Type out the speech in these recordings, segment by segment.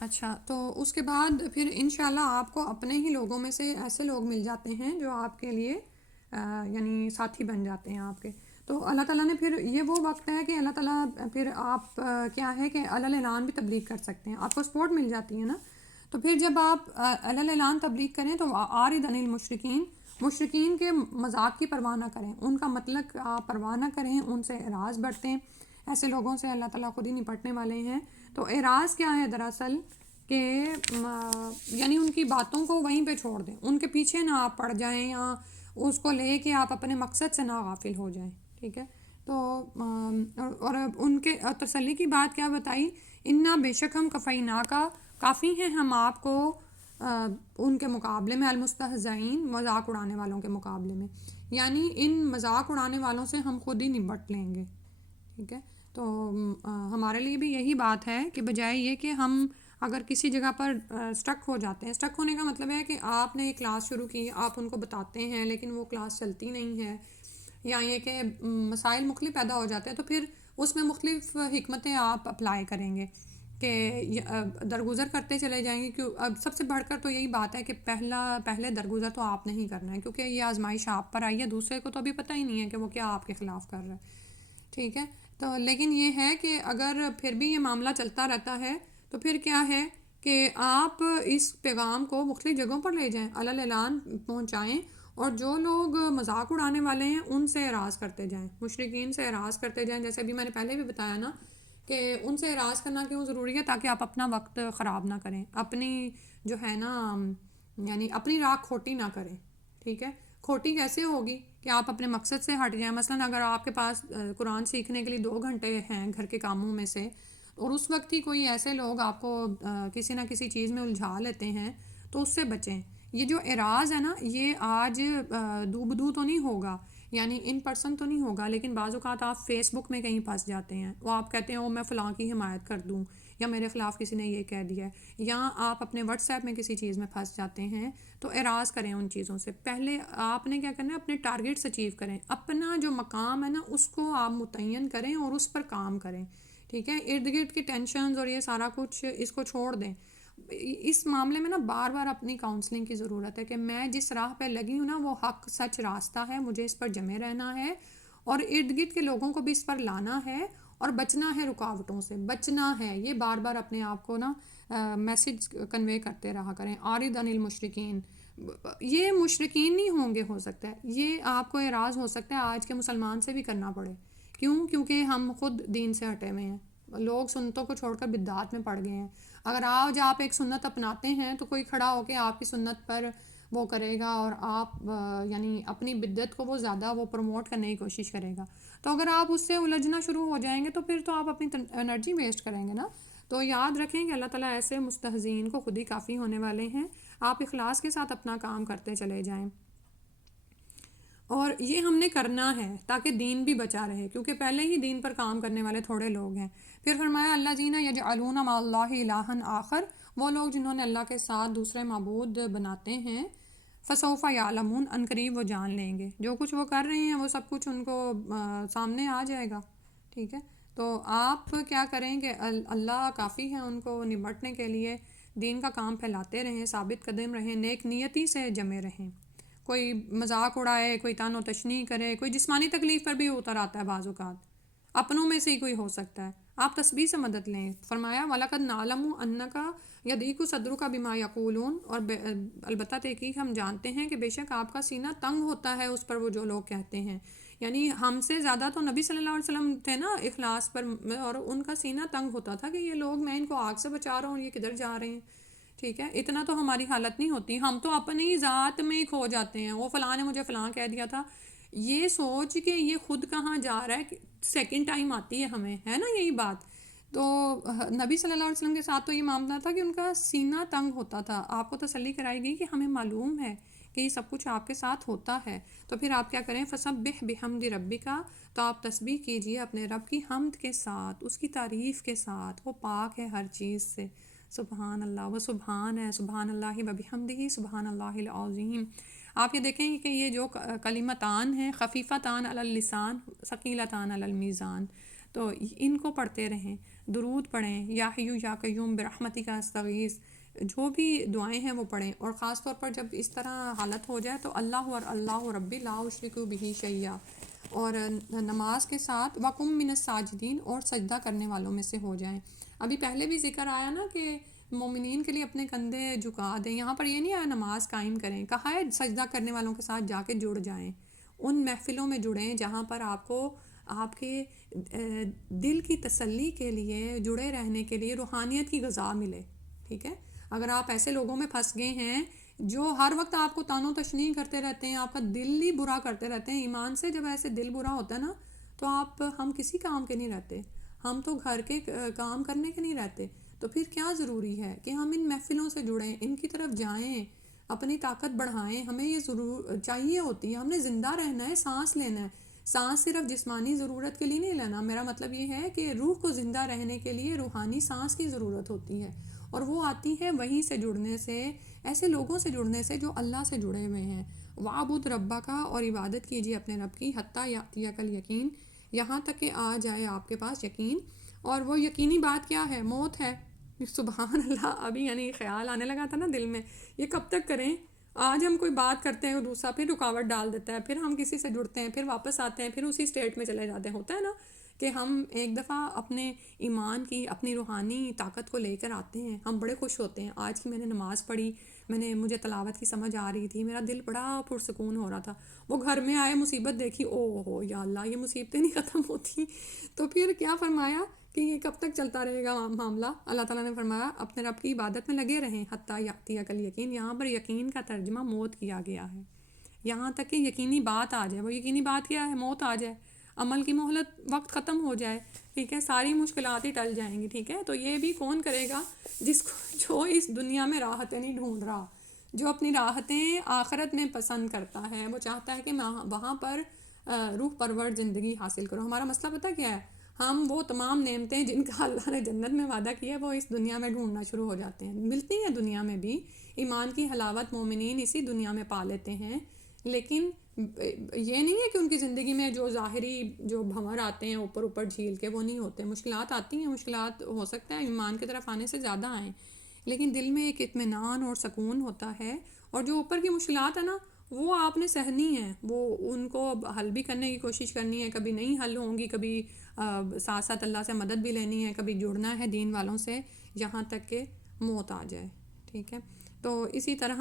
اچھا، تو اس کے بعد پھر انشاءاللہ آپ کو اپنے ہی لوگوں میں سے ایسے لوگ مل جاتے ہیں جو آپ کے لیے یعنی ساتھی بن جاتے ہیں آپ کے. تو اللہ تعالیٰ نے پھر یہ وہ وقت ہے کہ اللہ تعالیٰ پھر آپ کیا ہے کہ علل اعلان بھی تبلیغ کر سکتے ہیں، آپ کو سپورٹ مل جاتی ہے نا. تو پھر جب آپ علل اعلان تبلیغ کریں تو عارض عن المشرکین، مشرکین کے مذاق کی پرواہ نہ کریں، ان کا مطلب آپ پرواہ نہ کریں، ان سے اعراض برتیں. ایسے لوگوں سے اللہ تعالیٰ خود ہی نپٹنے والے ہیں. تو اعراض کیا ہے دراصل کہ یعنی ان کی باتوں کو وہیں پہ چھوڑ دیں، ان کے پیچھے نہ آپ پڑ جائیں یا اس کو لے کے آپ اپنے مقصد سے نہ غافل ہو جائیں. ٹھیک ہے. تو اور ان کے تسلی کی بات کیا بتائی، انا بے شک ہم کفینا کا کافی ہیں ہم آپ کو ان کے مقابلے میں، المستہزئین مذاق اڑانے والوں کے مقابلے میں، یعنی ان مذاق اڑانے والوں سے ہم خود ہی نمٹ لیں گے. ٹھیک ہے. تو ہمارے لیے بھی یہی بات ہے کہ بجائے یہ کہ ہم اگر کسی جگہ پر اسٹک ہو جاتے ہیں، اسٹک ہونے کا مطلب ہے کہ آپ نے ایک کلاس شروع کی، آپ ان کو بتاتے ہیں لیکن وہ کلاس چلتی نہیں ہے، یا یہ کہ مسائل مختلف پیدا ہو جاتے ہیں، تو پھر اس میں مختلف حکمتیں آپ اپلائی کریں گے کہ درگزر کرتے چلے جائیں گے. اب سب سے بڑھ کر تو یہی بات ہے کہ پہلے درگزر تو آپ نہیں کرنا ہے، کیونکہ یہ آزمائش آپ پر آئی ہے، دوسرے کو تو ابھی پتہ ہی نہیں ہے کہ وہ کیا آپ کے خلاف کر رہا ہے. ٹھیک ہے. تو لیکن یہ ہے کہ اگر پھر بھی یہ معاملہ چلتا رہتا ہے تو پھر کیا ہے کہ آپ اس پیغام کو مختلف جگہوں پر لے جائیں، علل اعلان پہنچائیں، اور جو لوگ مذاق اڑانے والے ہیں ان سے اعراض کرتے جائیں، مشرکین سے اعراض کرتے جائیں. جیسے ابھی میں نے پہلے بھی بتایا نا کہ ان سے اعراض کرنا کیوں ضروری ہے، تاکہ آپ اپنا وقت خراب نہ کریں، اپنی جو ہے نا یعنی اپنی راہ کھوٹی نہ کریں. ٹھیک ہے. کھوٹی کیسے ہوگی کہ آپ اپنے مقصد سے ہٹ جائیں. مثلا اگر آپ کے پاس قرآن سیکھنے کے لیے 2 گھنٹے ہیں گھر کے کاموں میں سے، اور اس وقت ہی کوئی ایسے لوگ آپ کو کسی نہ کسی چیز میں الجھا لیتے ہیں، تو اس سے بچیں. یہ جو اعراض ہے نا، یہ آج دو بدو تو نہیں ہوگا، یعنی ان پرسن تو نہیں ہوگا، لیکن بعض اوقات آپ فیس بک میں کہیں پھنس جاتے ہیں، وہ آپ کہتے ہیں وہ میں فلاں کی حمایت کر دوں، یا میرے خلاف کسی نے یہ کہہ دیا ہے، یا آپ اپنے واٹس ایپ میں کسی چیز میں پھنس جاتے ہیں. تو اعراض کریں ان چیزوں سے. پہلے آپ نے کیا کرنا ہے، اپنے ٹارگیٹس اچیو کریں، اپنا جو مقام ہے نا اس کو آپ متعین کریں اور اس پر کام کریں. ٹھیک ہے. ارد گرد کی ٹینشنز اور یہ سارا کچھ اس کو چھوڑ دیں. اس معاملے میں نا بار بار اپنی کاؤنسلنگ کی ضرورت ہے کہ میں جس راہ پہ لگی ہوں نا وہ حق سچ راستہ ہے، مجھے اس پر جمے رہنا ہے، اور ارد گرد کے لوگوں کو بھی اس پر لانا ہے، اور بچنا ہے، رکاوٹوں سے بچنا ہے. یہ بار بار اپنے آپ کو نا میسج کنوے کرتے رہا کریں. عارض عن المشرکین، یہ مشرکین نہیں ہوں گے، ہو سکتا ہے یہ آپ کو اعراض ہو سکتا ہے آج کے مسلمان سے بھی کرنا پڑے. کیوں؟ کیونکہ ہم خود دین سے ہٹے ہوئے ہیں، لوگ سنتوں کو چھوڑ کر بدعات میں پڑ گئے ہیں. اگر آج آپ ایک سنت اپناتے ہیں تو کوئی کھڑا ہو کے آپ کی سنت پر وہ کرے گا، اور آپ یعنی اپنی بدعت کو وہ زیادہ وہ پروموٹ کرنے کی کوشش کرے گا. تو اگر آپ اس سے الجھنا شروع ہو جائیں گے تو پھر تو آپ اپنی انرجی ویسٹ کریں گے نا. تو یاد رکھیں کہ اللہ تعالیٰ ایسے مستہزئین کو خود ہی کافی ہونے والے ہیں. آپ اخلاص کے ساتھ اپنا کام کرتے چلے جائیں، اور یہ ہم نے کرنا ہے تاکہ دین بھی بچا رہے، کیونکہ پہلے ہی دین پر کام کرنے والے تھوڑے لوگ ہیں. پھر فرمایا اللہ جینا یجعلون مع اللہ الہا آخر، وہ لوگ جنہوں نے اللہ کے ساتھ دوسرے معبود بناتے ہیں، فسوف یعلمون، ان قریب وہ جان لیں گے. جو کچھ وہ کر رہے ہیں وہ سب کچھ ان کو سامنے آ جائے گا. ٹھیک ہے. تو آپ کیا کریں کہ اللہ کافی ہے ان کو نمٹنے کے لیے. دین کا کام پھیلاتے رہیں، ثابت قدم رہیں، نیک نیتی سے جمے رہیں. کوئی مذاق اڑائے، کوئی طعن و تشنیع کرے، کوئی جسمانی تکلیف پر بھی اتر آتا ہے بعض اوقات، اپنوں میں سے ہی کوئی ہو سکتا ہے، آپ تسبیح سے مدد لیں. فرمایا وَلَقَدْ نَعْلَمُ أَنَّكَ يَضِيقُ صَدْرُكَ بِمَا يَقُولُونَ، اور البتہ تحقیق ہم جانتے ہیں کہ بے شک آپ کا سینہ تنگ ہوتا ہے اس پر وہ جو لوگ کہتے ہیں. یعنی ہم سے زیادہ تو نبی صلی اللہ علیہ وسلم تھے نا اخلاص پر، اور ان کا سینہ تنگ ہوتا تھا کہ یہ لوگ، میں ان کو آگ سے بچا رہا ہوں، یہ کدھر جا رہے ہیں. ٹھیک ہے. اتنا تو ہماری حالت نہیں ہوتی، ہم تو اپنی ذات میں ہی کھو جاتے ہیں. وہ فلاں نے مجھے فلاں کہہ دیا تھا، یہ سوچ کہ یہ خود کہاں جا رہا ہے، سیکنڈ ٹائم آتی ہے ہمیں، ہے نا یہی بات. تو نبی صلی اللہ علیہ وسلم کے ساتھ تو یہ معاملہ تھا کہ ان کا سینہ تنگ ہوتا تھا. آپ کو تسلی کرائی گئی کہ ہمیں معلوم ہے کہ یہ سب کچھ آپ کے ساتھ ہوتا ہے. تو پھر آپ کیا کریں، فسبح بحمد ربک، تو آپ تسبیح کیجئے اپنے رب کی حمد کے ساتھ، اس کی تعریف کے ساتھ. وہ پاک ہے ہر چیز سے. سبحان اللہ، وہ سبحان ہے، سبحان اللہ و بحمدہ، سبحان اللہ العظیم. آپ یہ دیکھیں کہ یہ جو کلمتان ہیں، خفیفتان علی اللسان ثقیلتان علی المیزان، تو ان کو پڑھتے رہیں. درود پڑھیں، یا حیو یا قیوم برحمتک استغیث، جو بھی دعائیں ہیں وہ پڑھیں. اور خاص طور پر جب اس طرح حالت ہو جائے تو اللہ ربی لا اشرک بہ شیئا، اور نماز کے ساتھ وقم من الساجدین، اور سجدہ کرنے والوں میں سے ہو جائیں. ابھی پہلے بھی ذکر آیا نا کہ مومنین کے لیے اپنے کندھے جھکا دیں، یہاں پر یہ نہیں آیا نماز قائم کریں، کہا ہے سجدہ کرنے والوں کے ساتھ جا کے جڑ جائیں، ان محفلوں میں جڑیں جہاں پر آپ کو آپ کے دل کی تسلی کے لیے، جڑے رہنے کے لیے روحانیت کی غذا ملے. ٹھیک ہے، اگر آپ ایسے لوگوں میں پھنس گئے ہیں جو ہر وقت آپ کو تان و تشنیع کرتے رہتے ہیں، آپ کا دل ہی برا کرتے رہتے ہیں، ایمان سے جب ایسے دل برا ہوتا ہے نا تو ہم کسی کام کے نہیں رہتے، ہم تو گھر کے کام کرنے کے نہیں رہتے. تو پھر کیا ضروری ہے کہ ہم ان محفلوں سے جڑیں، ان کی طرف جائیں، اپنی طاقت بڑھائیں. ہمیں یہ ضرور چاہیے ہوتی ہے، ہم نے زندہ رہنا ہے، سانس لینا ہے. سانس صرف جسمانی ضرورت کے لیے نہیں لینا، میرا مطلب یہ ہے کہ روح کو زندہ رہنے کے لیے روحانی سانس کی ضرورت ہوتی ہے، اور وہ آتی ہے وہیں سے جڑنے سے، ایسے لوگوں سے جڑنے سے جو اللہ سے جڑے ہوئے ہیں. وَاعْبُدْ رَبَّكَ، اور عبادت کیجیے اپنے رب کی، حتیٰ یأتیک الیقین، یہاں تک کہ آ جائے آپ کے پاس یقین. اور وہ یقینی بات کیا ہے؟ موت ہے. سبحان اللہ، ابھی یعنی خیال آنے لگا تھا نا دل میں، یہ کب تک کریں؟ آج ہم کوئی بات کرتے ہیں دوسرا پھر رکاوٹ ڈال دیتا ہے، پھر ہم کسی سے جڑتے ہیں، پھر واپس آتے ہیں، پھر اسی اسٹیٹ میں چلے جاتے ہیں. ہوتا ہے نا کہ ہم ایک دفعہ اپنے ایمان کی، اپنی روحانی طاقت کو لے کر آتے ہیں، ہم بڑے خوش ہوتے ہیں. آج کی میں نے نماز پڑھی، مجھے تلاوت کی سمجھ آ رہی تھی، میرا دل بڑا پرسکون ہو رہا تھا. وہ گھر میں آئے، مصیبت دیکھی، او ہو یا اللہ، یہ مصیبتیں نہیں ختم ہوتی. تو پھر کیا فرمایا کہ یہ کب تک چلتا رہے گا معاملہ؟ اللہ تعالیٰ نے فرمایا اپنے رب کی عبادت میں لگے رہیں، حتیٰ یأتیک الیقین. یہاں پر یقین کا ترجمہ موت کیا گیا ہے، یہاں تک کہ یقینی بات آ جائے. وہ یقینی بات کیا ہے؟ موت آ جائے، عمل کی مہلت، وقت ختم ہو جائے. ٹھیک ہے، ساری مشکلات ہی ٹل جائیں گی. ٹھیک ہے، تو یہ بھی کون کرے گا؟ جو اس دنیا میں راحتیں نہیں ڈھونڈ رہا، جو اپنی راحتیں آخرت میں پسند کرتا ہے، وہ چاہتا ہے کہ میں وہاں پر روح پرور زندگی حاصل کروں. ہمارا مسئلہ پتہ کیا ہے؟ ہم وہ تمام نعمتیں جن کا اللہ نے جنت میں وعدہ کیا ہے وہ اس دنیا میں ڈھونڈنا شروع ہو جاتے ہیں. ملتی ہیں دنیا میں بھی، ایمان کی حلاوت مومنین اسی دنیا میں پا لیتے ہیں، لیکن یہ نہیں ہے کہ ان کی زندگی میں جو ظاہری جو بھنور آتے ہیں اوپر جھیل کے، وہ نہیں ہوتے. مشکلات آتی ہیں، مشکلات ہو سکتا ہے ایمان کی طرف آنے سے زیادہ آئیں، لیکن دل میں ایک اطمینان اور سکون ہوتا ہے. اور جو اوپر کی مشکلات ہیں نا وہ آپ نے سہنی ہیں، وہ ان کو حل بھی کرنے کی کوشش کرنی ہے. کبھی نہیں حل ہوں گی، کبھی ساتھ ساتھ اللہ سے مدد بھی لینی ہے، کبھی جڑنا ہے دین والوں سے، یہاں تک کہ موت آ جائے. ٹھیک ہے، تو اسی طرح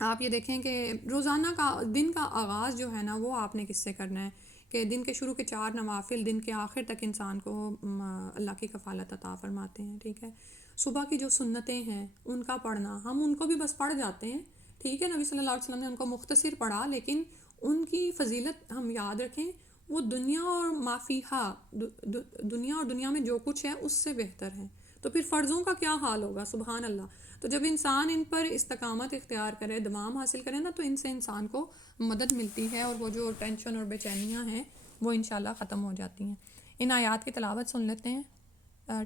آپ یہ دیکھیں کہ روزانہ کا دن کا آغاز جو ہے نا وہ آپ نے کس سے کرنا ہے کہ دن کے شروع کے 4 نوافل دن کے آخر تک انسان کو اللہ کی کفالت عطا فرماتے ہیں. ٹھیک ہے، صبح کی جو سنتیں ہیں ان کا پڑھنا، ہم ان کو بھی بس پڑھ جاتے ہیں. ٹھیک ہے، نبی صلی اللہ علیہ وسلم نے ان کو مختصر پڑھا، لیکن ان کی فضیلت ہم یاد رکھیں، وہ دنیا اور مافیہا، دنیا اور دنیا میں جو کچھ ہے اس سے بہتر ہے. تو پھر فرضوں کا کیا حال ہوگا؟ سبحان اللہ. تو جب انسان ان پر استقامت اختیار کرے، دوام حاصل کرے نا، تو ان سے انسان کو مدد ملتی ہے، اور وہ جو ٹینشن اور بے چینیاں ہیں وہ انشاءاللہ ختم ہو جاتی ہیں. ان آیات کی تلاوت سن لیتے ہیں.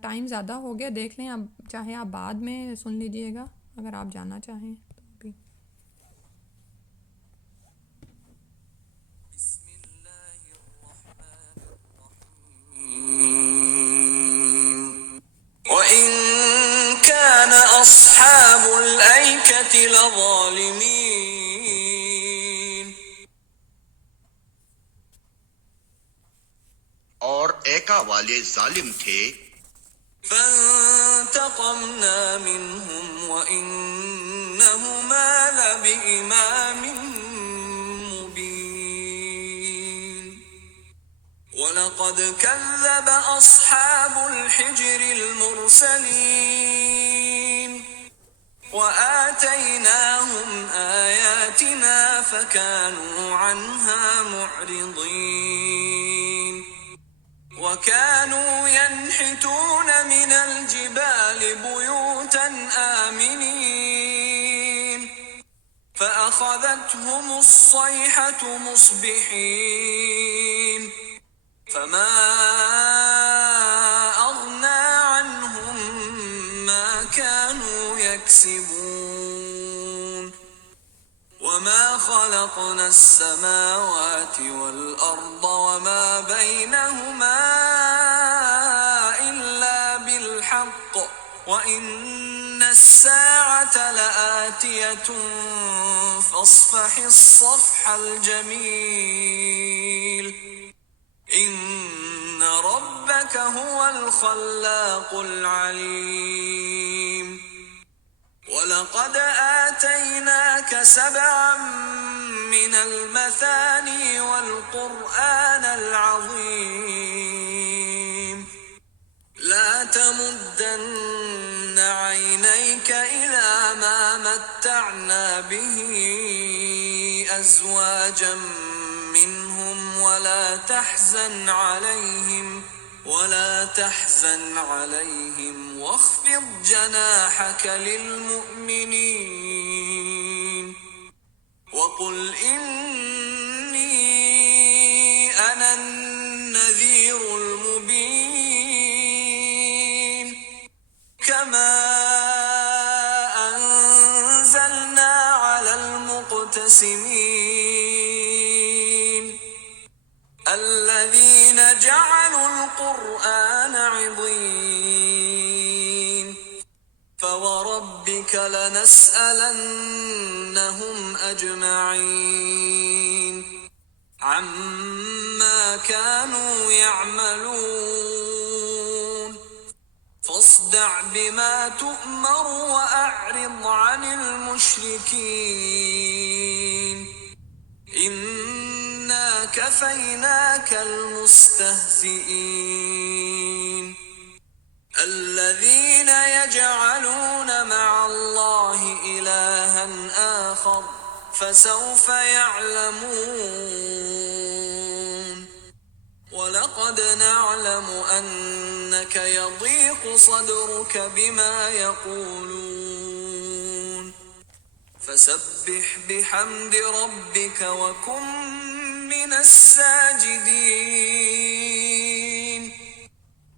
ٹائم زیادہ ہو گیا، دیکھ لیں، اب چاہے آپ بعد میں سن لیجئے گا اگر آپ جانا چاہیں تو بھی. وَإِن كَانَ أَصْحَابُ الْأَيْكَةِ لَظَالِمِينَ، اور ایکا والے ظالم تھے. فَانْتَقَمْنَا مِنْهُمْ وَإِنَّهُمَا لَبِإِمَامٍ مُبِينٍ. وَلَقَدْ كَذَّبَ أَصْحَابُ الْحِجْرِ الْمُرْسَلِينَ، وَآتَيْنَاهُمْ آيَاتِنَا فَكَانُوا عَنْهَا مُعْرِضِينَ. وَكَانُوا يَنْحِتُونَ مِنَ الْجِبَالِ بُيُوتًا آمِنِينَ فَأَخَذَتْهُمُ الصَّيْحَةُ مُصْبِحِينَ فَمَا أَغْنَىٰ عَنْهُم مَّا كَانُوا يَكْسِبُونَ. وَمَا خَلَقْنَا السَّمَاوَاتِ وَالْأَرْضَ وَمَا بَيْنَهُمَا إِلَّا بالحق وإن الساعة لآتية فاصفح الصفح الجميل إن ربك هو الخلاق العليم وَلَقَدْ آتَيْنَاكَ 7 مِّنَ الْمَثَانِي وَالْقُرْآنَ الْعَظِيمَ لَا تَمُدَّنَّ عَيْنَيْكَ إِلَىٰ مَا مَتَّعْنَا بِهِ أَزْوَاجًا مِّنْهُمْ ولا تحزن عليهم واخفض جناحك للمؤمنين وقل إني أنا النذير المبين كما أنزلنا على المقتسمين الذين جعلوا القرآن عضين فوربك لنسألنهم أجمعين عما كانوا يعملون فاصدع بما تؤمر وأعرض عن المشركين إنا كفيناك المستهزئين الذين يجعلون مع الله إلها آخر فسوف يعلمون ولقد نعلم أنك يضيق صدرك بما يقولون فسبح بحمد ربك وكن من الساجدين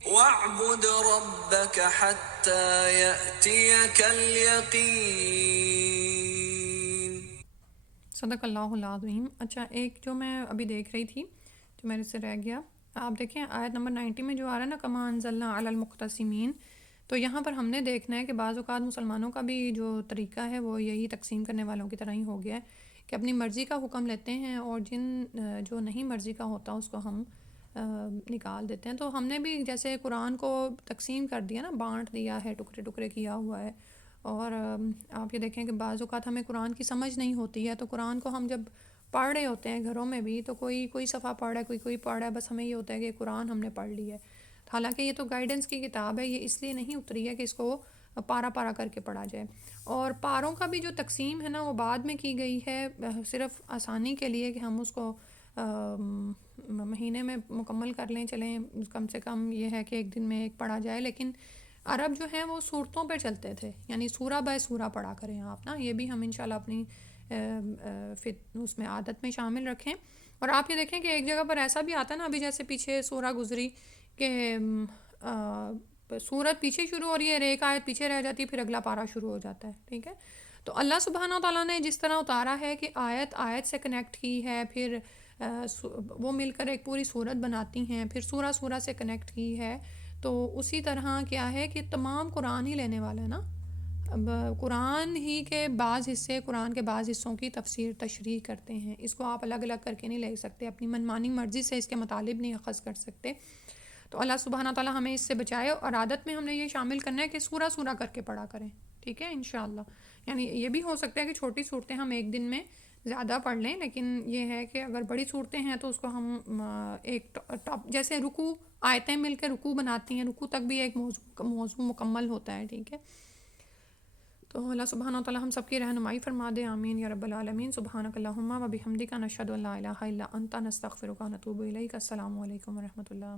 واعبد ربك حتى يأتيك اليقين صدق اللہ العظیم. اچھا، ایک جو میں ابھی دیکھ رہی تھی جو میرے سے رہ گیا، آپ دیکھیں آیت نمبر 90 میں جو آ رہا ہے نا کما انزلنا علی المقتسمین، تو یہاں پر ہم نے دیکھنا ہے کہ بعض اوقات مسلمانوں کا بھی جو طریقہ ہے وہ یہی تقسیم کرنے والوں کی طرح ہی ہو گیا ہے کہ اپنی مرضی کا حکم لیتے ہیں اور جو نہیں مرضی کا ہوتا اس کو ہم نکال دیتے ہیں. تو ہم نے بھی جیسے قرآن کو تقسیم کر دیا نا، بانٹ دیا ہے، ٹکڑے ٹکڑے کیا ہوا ہے. اور آپ یہ دیکھیں کہ بعض اوقات ہمیں قرآن کی سمجھ نہیں ہوتی ہے، تو قرآن کو ہم جب پڑھ رہے ہوتے ہیں گھروں میں بھی، تو کوئی صفحہ پڑھ رہا ہے، کوئی پڑھ رہا ہے، بس ہمیں یہ ہوتا ہے کہ قرآن ہم نے پڑھ لی ہے. حالانکہ یہ تو گائیڈنس کی کتاب ہے، یہ اس لیے نہیں اتری ہے کہ اس کو پارا پارا کر کے پڑھا جائے. اور پاروں کا بھی جو تقسیم ہے نا وہ بعد میں کی گئی ہے صرف آسانی کے لیے کہ ہم اس کو مہینے میں مکمل کر لیں، چلیں کم سے کم یہ ہے کہ ایک دن میں ایک پڑھا جائے. لیکن عرب جو ہیں وہ صورتوں پہ چلتے تھے، یعنی سورہ بائے سورہ پڑھا کریں آپ نا. یہ بھی ہم انشاءاللہ اپنی اس میں عادت میں شامل رکھیں. اور آپ یہ دیکھیں کہ ایک جگہ پر ایسا بھی آتا ہے نا، ابھی جیسے پیچھے سورہ گزری کہ سورت پیچھے شروع ہو رہی ہے، ایک آیت پیچھے رہ جاتی ہے، پھر اگلا پارہ شروع ہو جاتا ہے. ٹھیک ہے، تو اللہ سبحانہ وتعالیٰ نے جس طرح اتارا ہے کہ آیت سے کنیکٹ کی ہے، پھر وہ مل کر ایک پوری سورت بناتی ہیں، پھر سورہ سے کنیکٹ کی ہے. تو اسی طرح کیا ہے کہ تمام قرآن ہی لینے والا ہے نا. اب قرآن ہی کے بعض حصے، قرآن کے بعض حصوں کی تفسیر تشریح کرتے ہیں. اس کو آپ الگ الگ کر کے نہیں لے سکتے، اپنی منمانی مرضی سے اس کے مطالب نہیں اخذ کر سکتے. تو اللہ سبحانہ تعالیٰ ہمیں اس سے بچائے. اور عادت میں ہم نے یہ شامل کرنا ہے کہ سورہ کر کے پڑھا کریں. ٹھیک ہے انشاءاللہ. یعنی یہ بھی ہو سکتا ہے کہ چھوٹی صورتیں ہم ایک دن میں زیادہ پڑھ لیں، لیکن یہ ہے کہ اگر بڑی صورتیں ہیں تو اس کو ہم ایک ٹاپ، جیسے رکوع، آیتیں مل کے رکوع بناتی ہیں، رکوع تک بھی ایک موضوع مکمل ہوتا ہے. ٹھیک ہے، تو اللہ سبحانہ و تعالیٰ ہم سب کی رہنمائی فرما دے. آمین یا رب العالمین. سبحانک اللہم و بحمدک، نشہد ان لا الہ الا انت، نستغفرک و نتوب الیک. السلام علیکم و رحمۃ اللہ.